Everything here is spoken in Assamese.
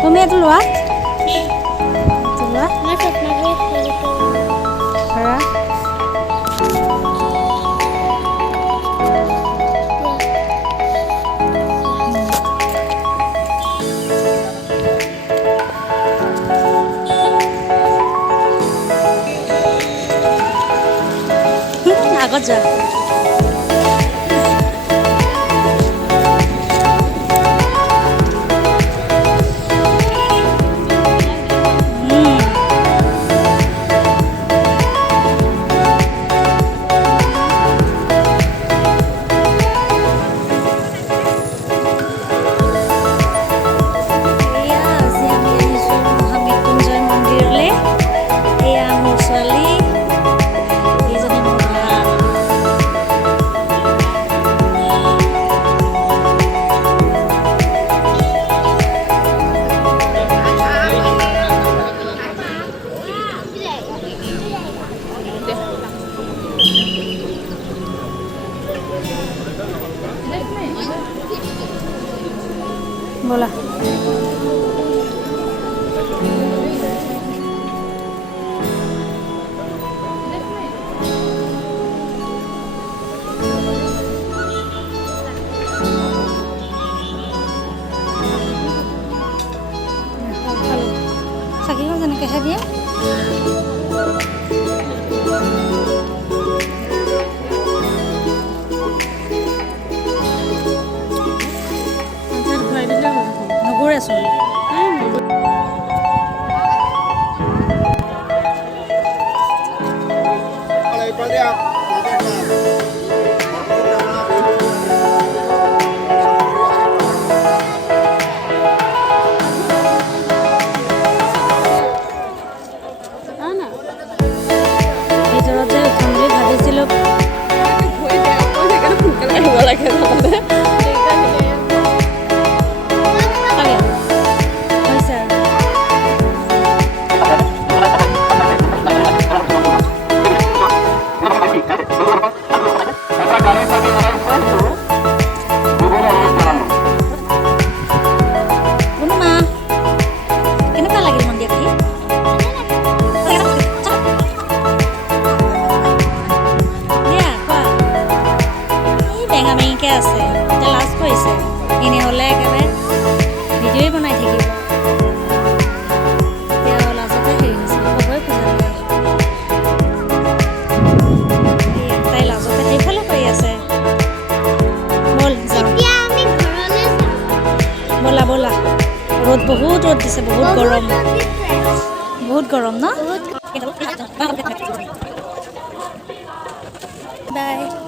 তুমি এইটো লোৱা আগত যা बोला চাকিখন যেনেকৈহে দিয়ে নগৰে আছোঁ ভিতৰত যে উঠাম বুলি ভাবিছিলোঁ আছে এতিয়া লাজ কৰিছে এনেহ'লে একেবাৰে ভিডিঅ'ই বনাই থাকিব এতিয়া লাজতে হেৰি হৈছে হ'বই খোজা নাই তাই লাজতে সেইফালে কৰি আছে ব'ল যাওঁ ব'লা ব'লা ৰ'দ বহুত ৰ'দ দিছে বহুত গৰম ন বাই